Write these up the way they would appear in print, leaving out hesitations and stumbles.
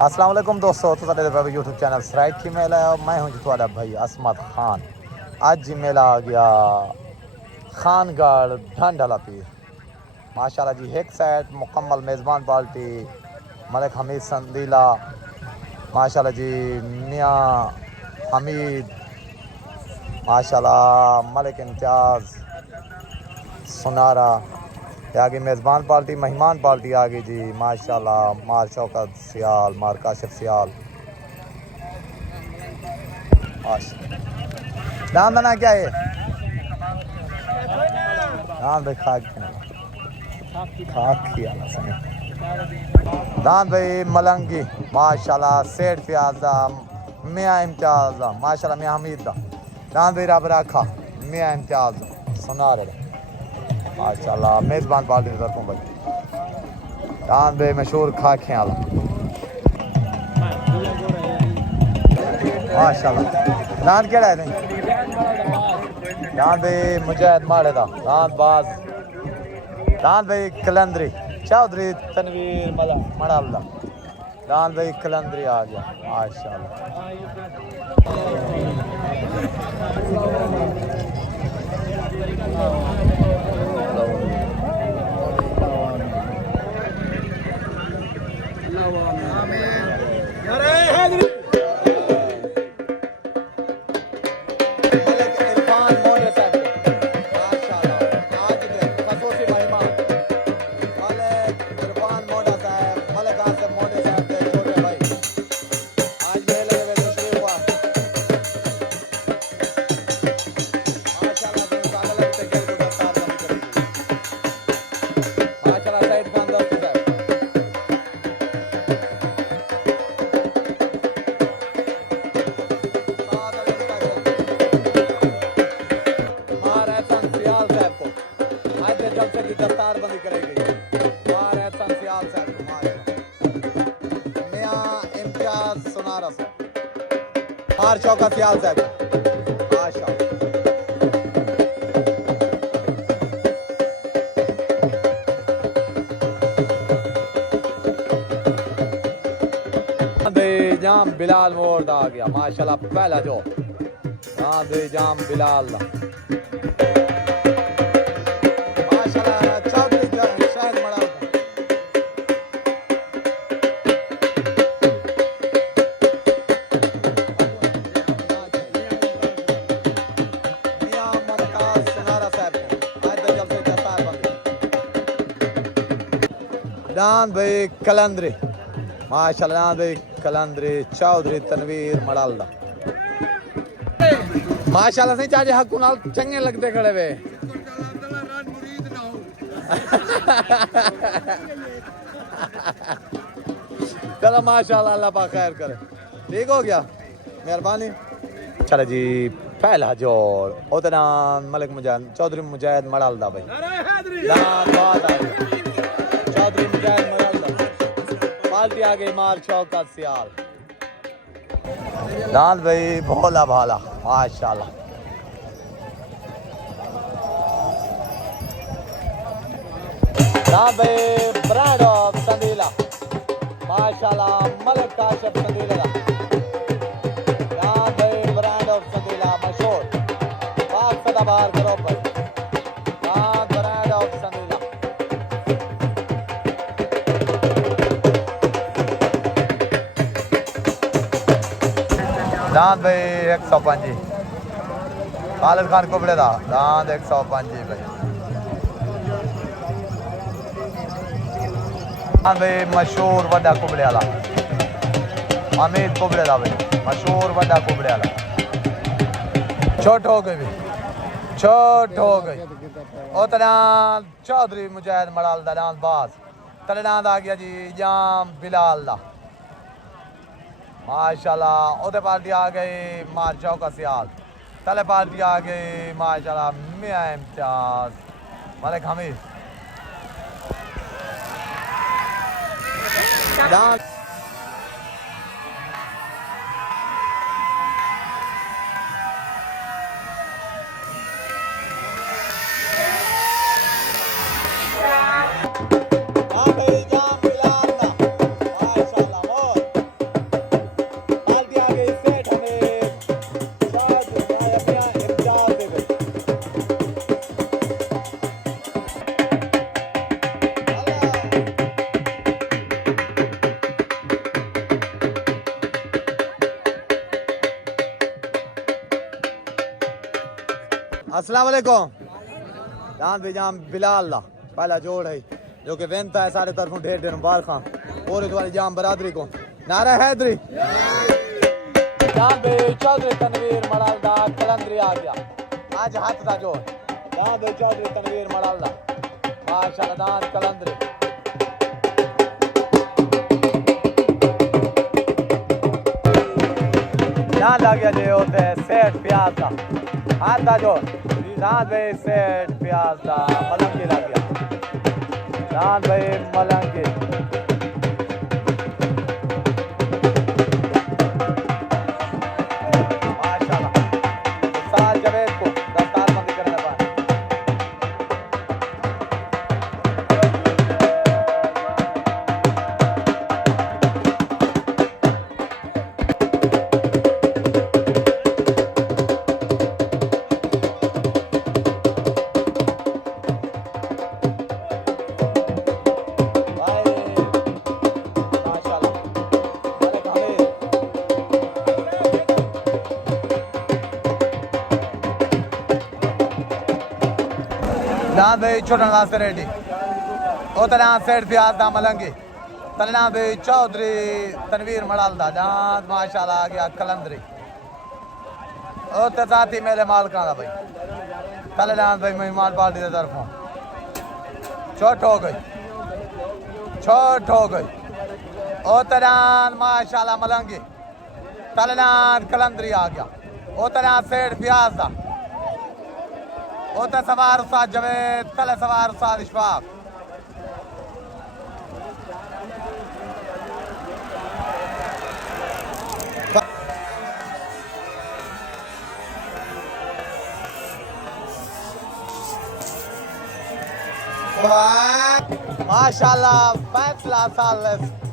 अस्सलाम वालेकुम दोस्तों, तो साढ़े यूट्यूब चैनल सराइट की मेला है। मैं हूं जी थोड़ा भाई असमत खान। आज जी मेला आ गया खानगढ़ ढंढला पीर। माशाल्लाह जी, एक साइड मुकम्मल मेज़बान पार्टी मलिक हमीद संदीला, माशाल्लाह जी मियाँ हमीद, माशाल्लाह मलिक इम्तियाज़ सुनारा। आगे मेज़बान पार्टी मेहमान पार्टी आ गई जी, माशाल्लाह मार शौकत सियाल, मार काशिफ सियाल। दान बना क्या है? दान भाई खाक किया दान भाई मलंगी, माशाल्लाह सेठ फियाजा मियाँ इम्तियाज़, माशाल्लाह मियाँ हमीद दा दान भाई रब रखा मियाँ इम्तियाज़ सुना रहे माशाल्लाह मेज़बान पार्टी की तरफों भाई दान भाई मशहूर खाखे वाला माशाल्लाह। दान केड़ा है नहीं दान भाई मुजाहिद माड़े दा दान बाज दान भाई कलंदरी चौधरी तनवीर मड़ाल दा दान भाई कलंदरी आ गया माशाल्लाह। मार शौकत सियाल साहब माशाल्लाह। जाम बिलाल मोड़ आ गया माशाल्लाह पहला जो जाम बिलाल माशाल्लाह चौधरी शायद मड़ा दान भाई कलंदरी माशाल्लाह भाई कलंदरी चौधरी तनवीर मड़ालदा माशाल्लाह से चाचे हक नाल चंगे लगते खड़े वे चलो माशाल्लाह अल्लाह पाक खैर करे। ठीक हो गया, मेहरबानी। चलो जी पहला जोड़ उतना मलिक मुजाहिद चौधरी मुजाहिद मड़ालदा भाई चौधरी मुजाहिद मड़ालदा पार्टी आ गई मार शौकत सियाल दान भाई भोला भाला माशाल्लाह। दान भाई ब्रांड ऑफ संदीला माशाल्लाह मलिक काशिफ संदीला दान भाई ब्रांड ऑफ संदीला मशहूर पाक सदाबहार करो भाई दान ब्रांड ऑफ संदीला दान भाई 105 खालिद खान कुबड़े दा दान 105 भाई दान भाई मशहूर वड्डा कुबड़े वाला हमीद कुबड़े दा भाई मशहूर वड्डा कुबड़े वाला छोट हो गई भी छोट हो गई उतना चौधरी मुजाहिद मड़ाल दा दान बाज तले दान आ गया जी जाम बिलाल दा माशाल्लाह। उधर पार्टी आ गई मार शौकत सियाल तले पार्टी आ गई माशाल्लाह मियाँ इम्तियाज मलिक हमीद अस्सलाम वालेकुम। दान भी जाम बिलाल ला पहला जोड़ है जो कि वेंता है सारे तरफों ढेर ढेर मुबारक और तुम्हारी जाम बरादरी को नारा हैदरी। दान भी चौधरी तनवीर मलाल दा कलंदरी आ गया आज हाथ दा जोड़। दान भी चौधरी तनवीर मलाल दा माशाल्लाह दान कलंदरी। दान लग गया जी होते सेठ प्याज का हाथ दा जोड़। दान भाई सेठ प्याज दा मलंगी लग गया। दान भाई मलंगी माशाल्लाह उस्ताद जवेद को दस्तार बंदी करने पाए। दान भाई छोटा नास रेडी ओ तना सेठ प्याज दा मलंगी तलना भाई चौधरी तनवीर मड़ाल दा दान माशाल्लाह आ गया कलंदरी ओ तजाती मेरे मालका दा भाई तलना भाई मेहमान पार्टी की तरफों छोट हो गई ओ तनान माशाल्लाह मलंगी तलनान कलंदरी आ गया ओ तना सेठ प्याज दा ओता सवार उस्ताद जवेद तले सवार उस्ताद इशफाक। माशाल्लाह फैसला साल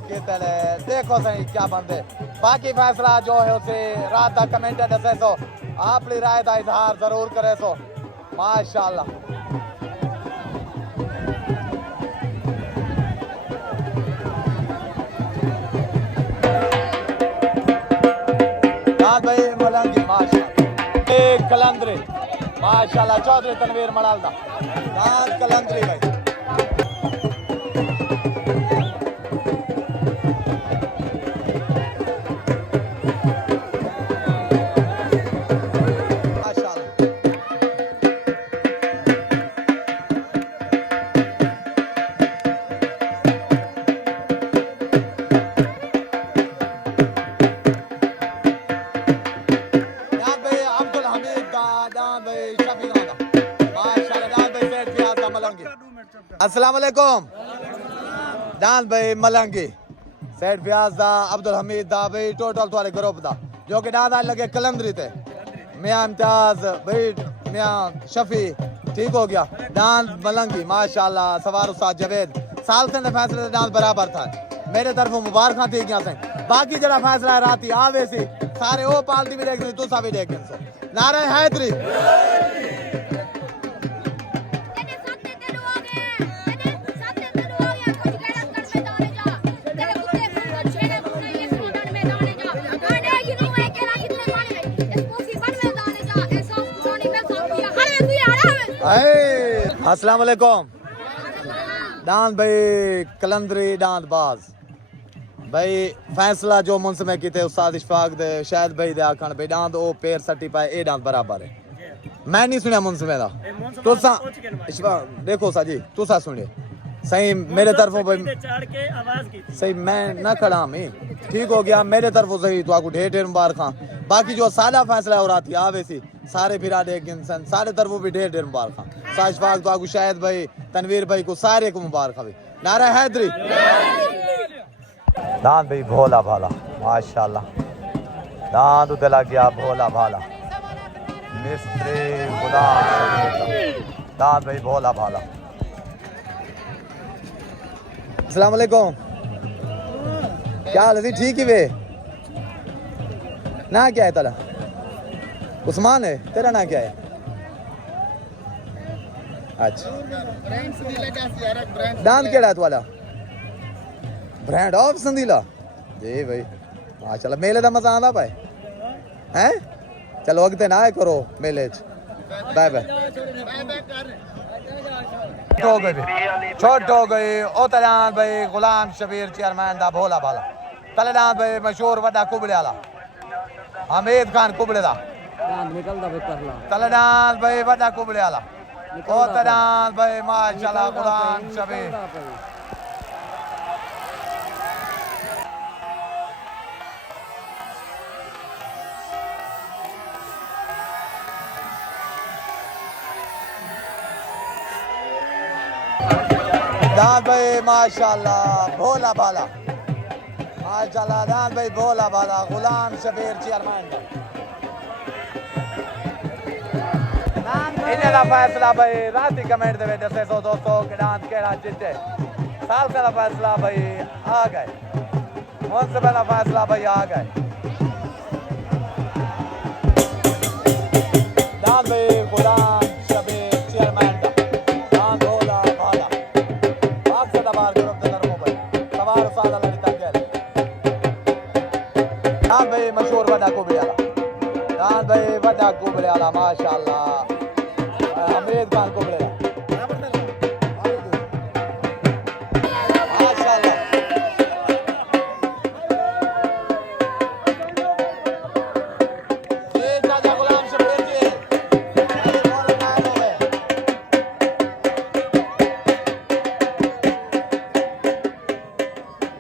के तरह देखो सही क्या बंदे बाकी फैसला जो है उसे रात तक कमेंट दसे सो अपनी राय का इजहार जरूर करे सो माशाल्लाह। दान भाई मलंगी माशाल्लाह एक कलंदरी माशाल्लाह चौधरी तनवीर मलाल दा दान कलंदरी भाई अस्सलाम वालेकुम। दान भाई मलंगी सेठ प्याज दा अब्दुल हमीद दा भाई टोटल तुम्हारे ग्रुप दा जो कि दादा लगे कलंदरी थे मियां इम्तियाज भाई मियां शफी ठीक हो गया दान मलंगी माशाल्लाह सवार उस्ताद जवेद साल से फैसले दान बराबर था मेरे तरफ मुबारक थी गया से बाकी जरा फैसला राती आवे सी सारे ओ पार्टी भी देख तू सा भी देख नारे हैदरी। अस्सलाम वालेकुम। दान भाई कलंदरी दांत बाज भाई फैसला जो मुंस में किते उस्ताद इशफाक दे शायद भाई दे आखण भाई दांत ओ पैर सट्टी पाए ए दांत बराबर है मैं नहीं सुनिया मुंस में दा तुसा इशफाक देखो सा जी तुसा सुनिए सही मेरे तरफों भाई सही मैं ना खड़ा मैं ठीक हो गया मेरे तरफों सही तो आपको ढेर ढेर मुबारक बाकी जो सादा फैसला हो रहा थी आवे सी सारे फिरा दे इंसान सारे तरफों भी ढेर ढेर मुबारक साशफाक तो आपको शायद भाई तनवीर भाई को सारे को मुबारक भाई नारा हैदरी। दान भाई भोला भाला माशाल्लाह दान उते लग गया भोला भाला मिस्त्री गुलाम दान भाई भोला भाला। अस्सलाम वालेकुम क्या हाल है ठीक ही वे ना क्या है तेरा उस्मान है तेरा ना क्या है अच्छा दान केड़ा वाला ब्रांड ऑफ संदीला जी भाई माशाल्लाह मेले का मजा आंदा पाए हैं चलो अगते ना करो मेले च बाय बाय। हो गई छोट हो गई ओ तलान भाई गुलाम शबीर चेयरमैन दा भोला भाला तलान भाई मशहूर वड्डा कुबड़े वाला हमीद खान कुबड़े दा तलान भाई वड्डा कुबड़े वाला ओ तलान भाई माशाल्लाह गुलाम शबीर दान भाई माशाल्लाह भोला भाला माशाल्लाह दान भाई भोला भाला गुलाम शबीर चेयरमैन इन्हें दा फैसला भाई राती कमेंट दे विच दसे सो दोस्तों कि डांस केड़ा जिते साल का फैसला भाई आ गए मुंसिपल का फैसला भाई आ गए दान भाई गुलाम शबीर चेयरमैन मशहूर वड्डा कुबड़े वाला दान भाई वड्डा कुबड़े वाला माशाल्लाह हमीद खान कुबड़े माशाल्लाह ये चाचा गुलाम शबीर जी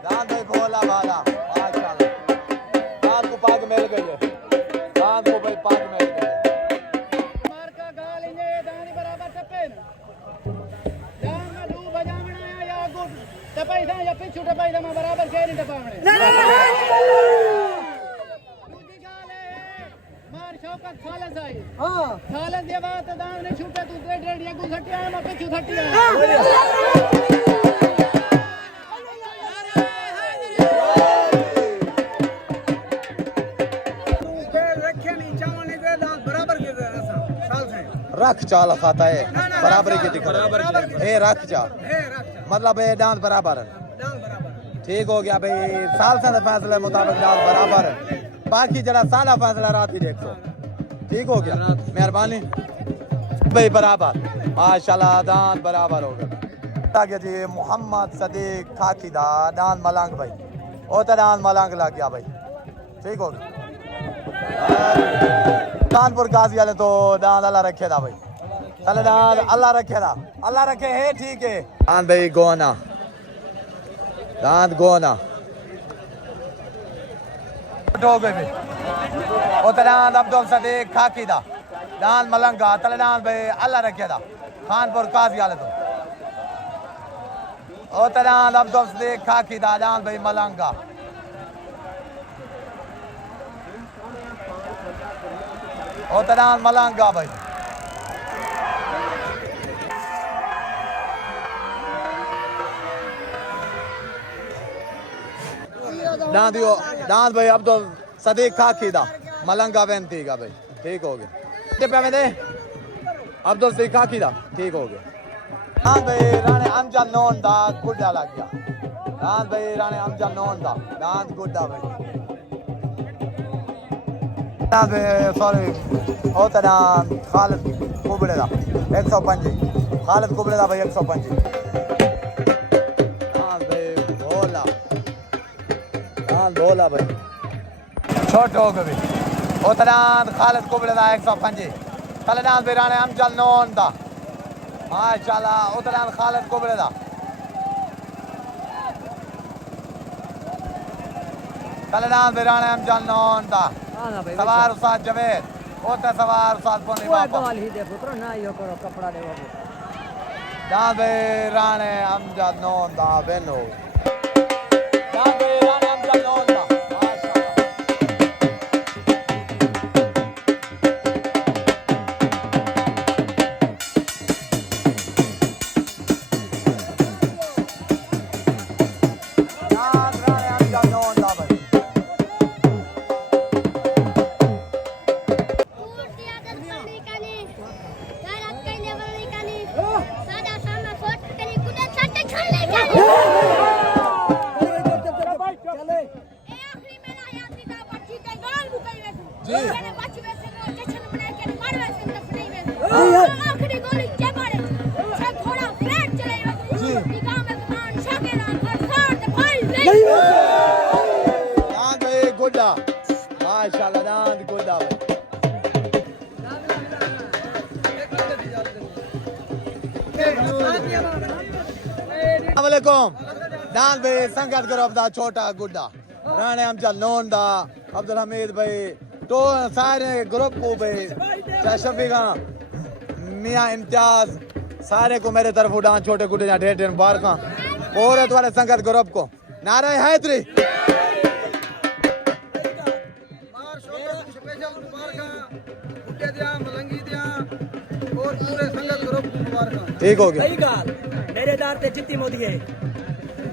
दान भाई भोला भाला मिल गई है दान को भाई पाग मिल गई मार का गाल इंजे दानी बराबर टपे दान में दू बजावना या गुड टपाई था या पिछू टपाई था बराबर के नहीं टपावणे दूसरी गाल है मार शौकत खालस आई हां खालस ये बात दान ने छूटे तू ग्रेड रेड या गुड हटिया मैं पिछू हटिया रख चाल खाता है बराबरी की टिकट ए रख चा मतलब ये डांस बराबर ठीक हो गया भाई साल से फैसले मुताबिक डांस बराबर है बाकी जरा साला फैसला रात ही देखो ठीक हो गया मेहरबानी भाई बराबर माशाल्लाह डांस बराबर हो गया आगे जी मोहम्मद सदीक खाकीदा डांस मलंग भाई ओ तो डांस मलंग लग गया भाई ठीक हो गया कानपुर गाजी वाले तो दान अल्लाह रखे था भाई चले दान अल्लाह रखे था अल्लाह रखे है ठीक है दान भाई गोना दान गोना हो गए भाई ओ तलान अब्दुल सदीक खाकीदा दान मलंगा तलान भाई अल्लाह रखे था कानपुर गाजी वाले तो ओ तलान अब्दुल सदीक खाकीदा दान भाई मलंगा ओ तलान मलंगा भाई दान दियो दान भाई अब्दुल सदीक खाकीदा मलंगा बेनती का भाई ठीक हो गया पे में दे अब्दुल सदीक खाकीदा ठीक हो गया दान भाई राणे अमजद नोन दा गुड्डा लग गया दान भाई राणे अमजद नोन दा दान गुड्डा भाई सॉरी ओ तनाम खालिद कुबड़े दा 105 खालिद कुबड़े दा भाई 105 हां भाई भोला भाई छोट हो गए ओ तनाम खालिद कुबड़े दा 105 तलनाम बिराने अमजद नोन दा माशाल्लाह ओ तनाम खालिद कुबड़े दा तलनाम बिराने अमजद नोन दा सवार उस्ताद जवेद होता सवार उस्ताद पोनी बाबा कमाल ही दे पुत्र ना यो करो कपड़ा दे बाबू दाबे राणे अमजद नोन दा बेनो दाबे राणे अमजद नोन दा माशाल्लाह राणे अमजद नोन दा भाई गोली चबाड़े छे घोड़ा फ्लैट चलेगा जी। निगाह में दुकान शाकेरा फरसार ते भाई नहीं दांत भाई गुड्डा माशाल्लाह दांत गुड्डा भाई अस्सलामुअलैकुम दांत भाई संगत करो अपना छोटा गुड्डा राणे अमजद नोन दा अब्दुल हमीद भाई तो सारे ग्रुप को भाई चाहे शफीका मियां इम्तियाज सारे को मेरे तरफ उड़ान छोटे गुड्डे या ढेर ढेर मुबारक पूरे तुम्हारे संगत ग्रुप को नारे हैदरी ठीक हो गया सही गाल मेरे दार ते जित्ती मोदी है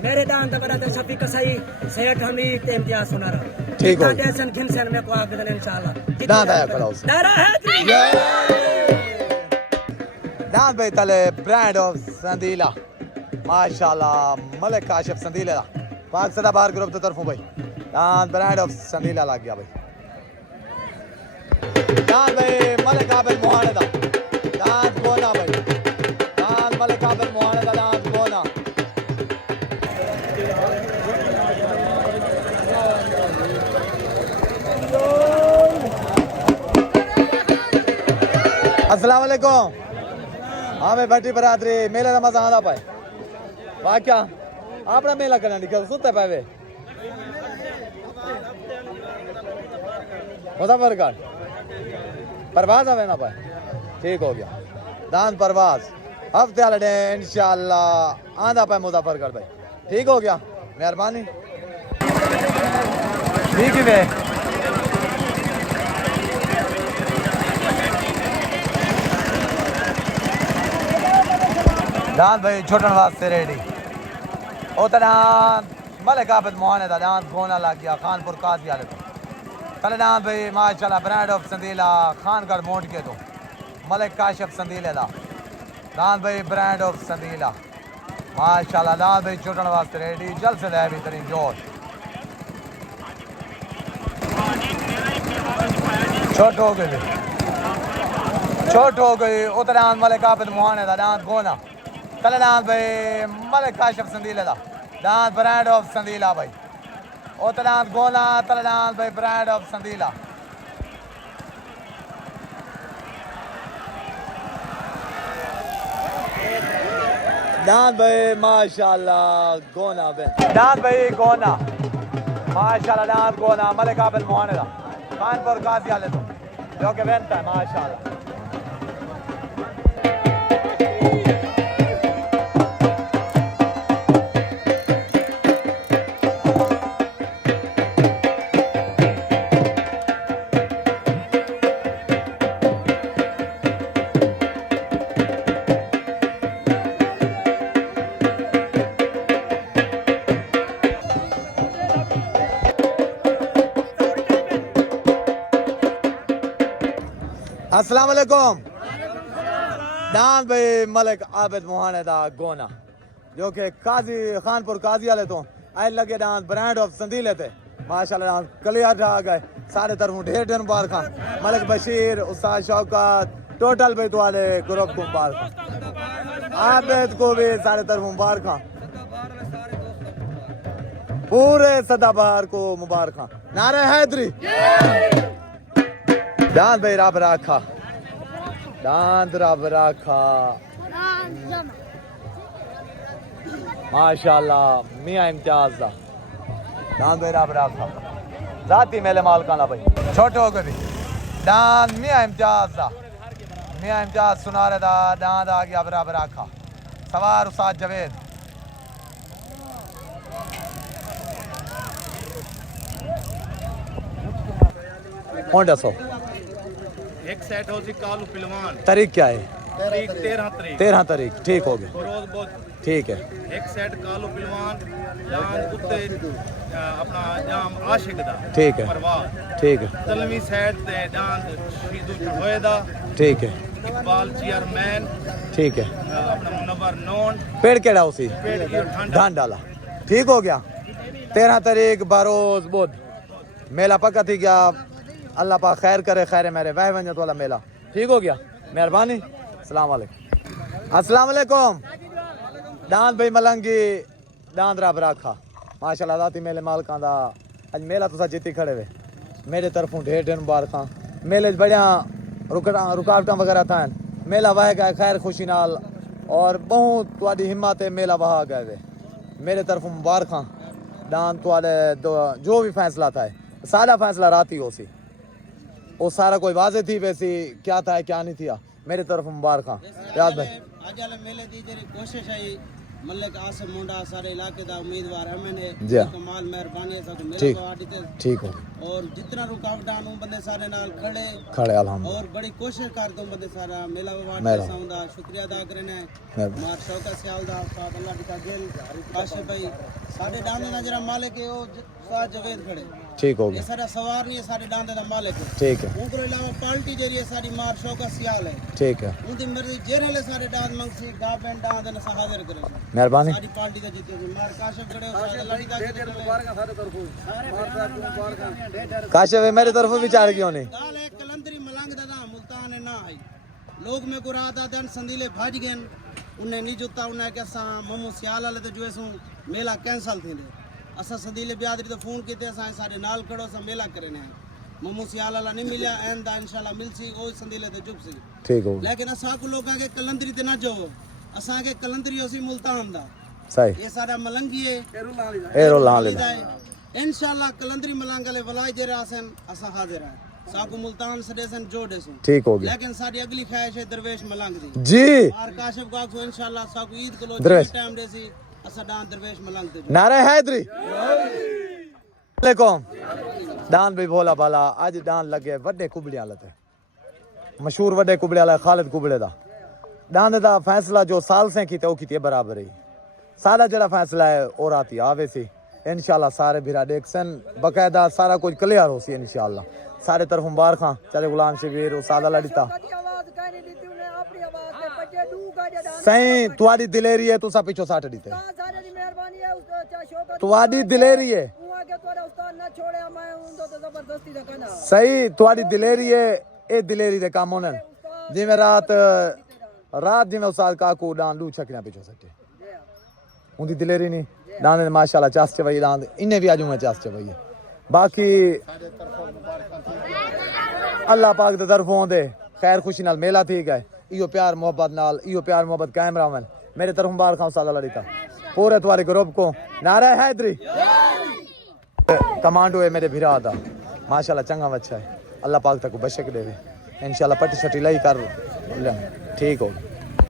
मेरे दान दा बड़ा ते शफीक सही सेठ हमीद ते इम्तियाज सुनारा ठीक हो टेंशन खिनसन में को आगदन इंशाल्लाह दांत आया खड़ा उसे नारा है दांत भाई तले ब्रांड ऑफ संदीला माशाल्लाह मलिक काशिफ संदीला पाक सदाबहार ग्रुप की तरफों भाई दांत ब्रांड ऑफ संदीला लग गया भाई दांत भाई मलिक काबिल मोहाने दा दांत गोना भाई दांत मलिक काबिल मोहाने दा दांत गोना अस्सलाम वालेकुम हाँ मैं भट्टी बरादरी मेले का मजा आंदा पाए वाह क्या अपना मेला करना निकल सुते पाए मुजफ्फरगढ़ परवाज आवे ना पाए ठीक हो गया दान परवाज हफ्ते वाले डे इंशाल्लाह आंदा पाए मुजफ्फरगढ़ भाई ठीक हो गया मेहरबानी ठीक है दांत भाई छोटन वास्ते रेडी उतना मलिक आबिद मोहाने दा दांत गोना लग गया खानपुर काजी वाले तो कल दांत भाई माशाल्लाह ब्रांड ऑफ संदीला खानगढ़ मोड़ के तो मलिक काशिफ संदीले दा दांत भाई ब्रांड ऑफ संदीला माशाल्लाह दांत भाई छोटन वास्ते रेडी जल्द से ले बेहतरीन जोर छोट हो गई उतना मलिक आबिद मोहाने दा दांत गोना कल दांत भाई मलिक काशिफ संदीला दा दांत ब्रांड ऑफ संदीला भाई दांत गोला तल दांत भाई ब्रांड ऑफ संदीला दांत भाई माशाल्लाह गोना भाई दांत भाई गोना माशाल्लाह दांत गोना मलिक आबिद मोहाने दा खानपुर काजी वाले तो जो के वेंटा है माशाल्लाह अस्सलाम वालेकुम दांत भाई मलिक आबिद मोहाने दा गोना जो कि काजी खानपुर काजी वाले तो आए लगे दांत ब्रांड ऑफ संदीले थे माशाल्लाह दांत क्लियर आ गए सारे तरफ ढेर ढेर मुबारक मलिक बशीर उस्ताद शौकत टोटल भाई वाले ग्रुप को मुबारक आबिद को भी सारे तरफ मुबारक पूरे सदाबहार को मुबारक नारे हैदरी दांत भाई रब राखा दांत रब राखा माशाल्लाह मियां इम्तियाज दा दांत भाई रब राखा जाती मेले मालका ना भाई छोटे हो गए दांत मियां इम्तियाज सुनारे दा दांत आ गया रब राखा सवार उस्ताद जवेद कौन दसो एक सेट हो सी कालू पिलवान तारीख क्या है तारीख 13 तारीख ठीक हो गया रोज बहुत ठीक है एक सेट कालू पिलवान जान उत्ते अपना जाम आशिक दा ठीक है परवाज ठीक है तलवी सेट ते जान शहीदु होए दा ठीक है इकबाल चेयरमैन ठीक है अपना मुनव्वर नोन पेड़ केड़ा उसी पेड़ की ठंड धान डाला ठीक हो गया 13 तारीख बरोज बुध मेला पक्का थी गया अल्लाह पाक खैर करे खैर मेरे वह वंजत वाला मेला ठीक हो गया मेहरबानी अस्सलाम वालेकुम अस्सलाम वालेकुम दांद भाई मलंगी दांद रब रखा माशाल्लाह दाती मेले मालकां दा अज मेला तुसा जीती खड़े वे मेरे तरफों ढेर ढेर मुबारकां मेले च बड़िया रुकावटां वगैरह था मेला वह गया खैर खुशी नाल और बहुत तुहाडी हिम्मत है मेला वहा गए वे मेरे तरफों मुबारकां दांद तुहाडे जो भी फैसला था सारा फैसला रात ही हो सी वो सारा कोई वाजे थी वैसी क्या था क्या नहीं थिया मेरे तरफ मुबारकां याद भाई आज वाले मेले दी जेरी कोशिश आई मलिक आसिम मुंडा सारे इलाके दा उम्मीदवार है मैंने जी हाँ। कमाल मेहरबानी सब मेला ठीक। वाडी ते ठीक हो और जितना रुकावटां नु बंदे सारे नाल खड़े खड़े अल्हम्दुलिल्लाह और बड़ी कोशिश कर दो बंदे सारा मेला वाडी मेला। साउंदा शुक्रिया अदा करने मेहरबानी। मार शौकत सियाल दा साहब अल्लाह दी का दिल काशिफ भाई सारे डांदे ना जरा मालिक है ओ साथ जवेद खड़े ठीक हो ये गया सारा सवार नहीं है सारे डांदे दा मालिक है ठीक है उनके अलावा पार्टी जेरी है सारी मार शौकत सियाल है ठीक है उनकी मर्जी जेरले सारे डांद मंगसी गा पेंट डांद न हाजिर करे मेहरबानी सारी पार्टी दा जीते जी मार काशिफ खड़े हो सारे लड़ी का जीते मुबारक सारे तरफों काशिफ मेरे तरफ भी चार क्यों नहीं गाल है कलंदरी मलंग दादा मुल्तान है ना आई लोग में को रात दन संदीले भाज गए उन्हें नहीं जुता उन्हें के सा ममू सियाल वाले तो जो सु मेला कैंसिल थींदे असा संदीले बियादरी तो फोन कीते असा सारे नाल खड़ो सा मेला करे ने ममू सियाल वाला नहीं मिला एंदा इंशाल्लाह मिलसी ओ संदीले तो जुब सी ठीक हो लेकिन असा को लोग के कलंदरी ते ना जो असा के कलंदरी ओसी मुल्तान दा सही ये सारा मलंगी है एरो लाल लेना इंशाल्लाह कलंदरी मलंगले वलाई जे रासन असा हाजिर है साकू मुल्तान सडेसन जोडेसु ठीक हो गया लेकिन सारी अगली ख्वाहिश है दरवेश मलंग दी जी और काशिफ गाग को इंशाल्लाह साकू ईद को दरवेश। टाइम देसी असा डांस दरवेश मलंग दे नारे हैदरी वालेकुम दान भी भोला भाला आज दान लगे वड्डे कुबड़ियां लते मशहूर वड्डे कुबड़े वाला खालिद कुबड़े दा दान दा फैसला जो साल से कीते ओ कीते बराबर ही सारा जड़ा फैसला है और आती आवे सी इंशाल्लाह सारे बिरा देखसन बकायदा सारा कुछ क्लियर हो सी इंशाल्लाह सारे तरफ मुबारकां चले गुलाम शबीर उस्ताद लड़िता सही तुआडी दिलेरी है तुसा पिछो साठ दीते तुआडी दिलेरी है सही तुआडी दिलेरी है ए दिलेरी दे काम होने जिवें रात जिवें उस्ताद काकू डांड दू छकना पिछो सटे उनकी दिलेरी नहीं दांद माशाल्लाह चास चवई दांद इन्हें भी आजू में चास चवई है बाकी अल्लाह पाक दे तरफों दे खैर खुशी नाल मेला थी गए इयो प्यार मोहब्बत नाल इयो प्यार मोहब्बत कायम रहवन मेरे तरफ मुबारक उस्ताद लड़िता पूरे तुम्हारे ग्रुप को नारा हैदरी कमांडो है मेरे भिरा दा माशाल्लाह चंगा बच्चा है अल्लाह पाक तक बशक देवे इंशाल्लाह पट्टी शटी लाई कर ठीक हो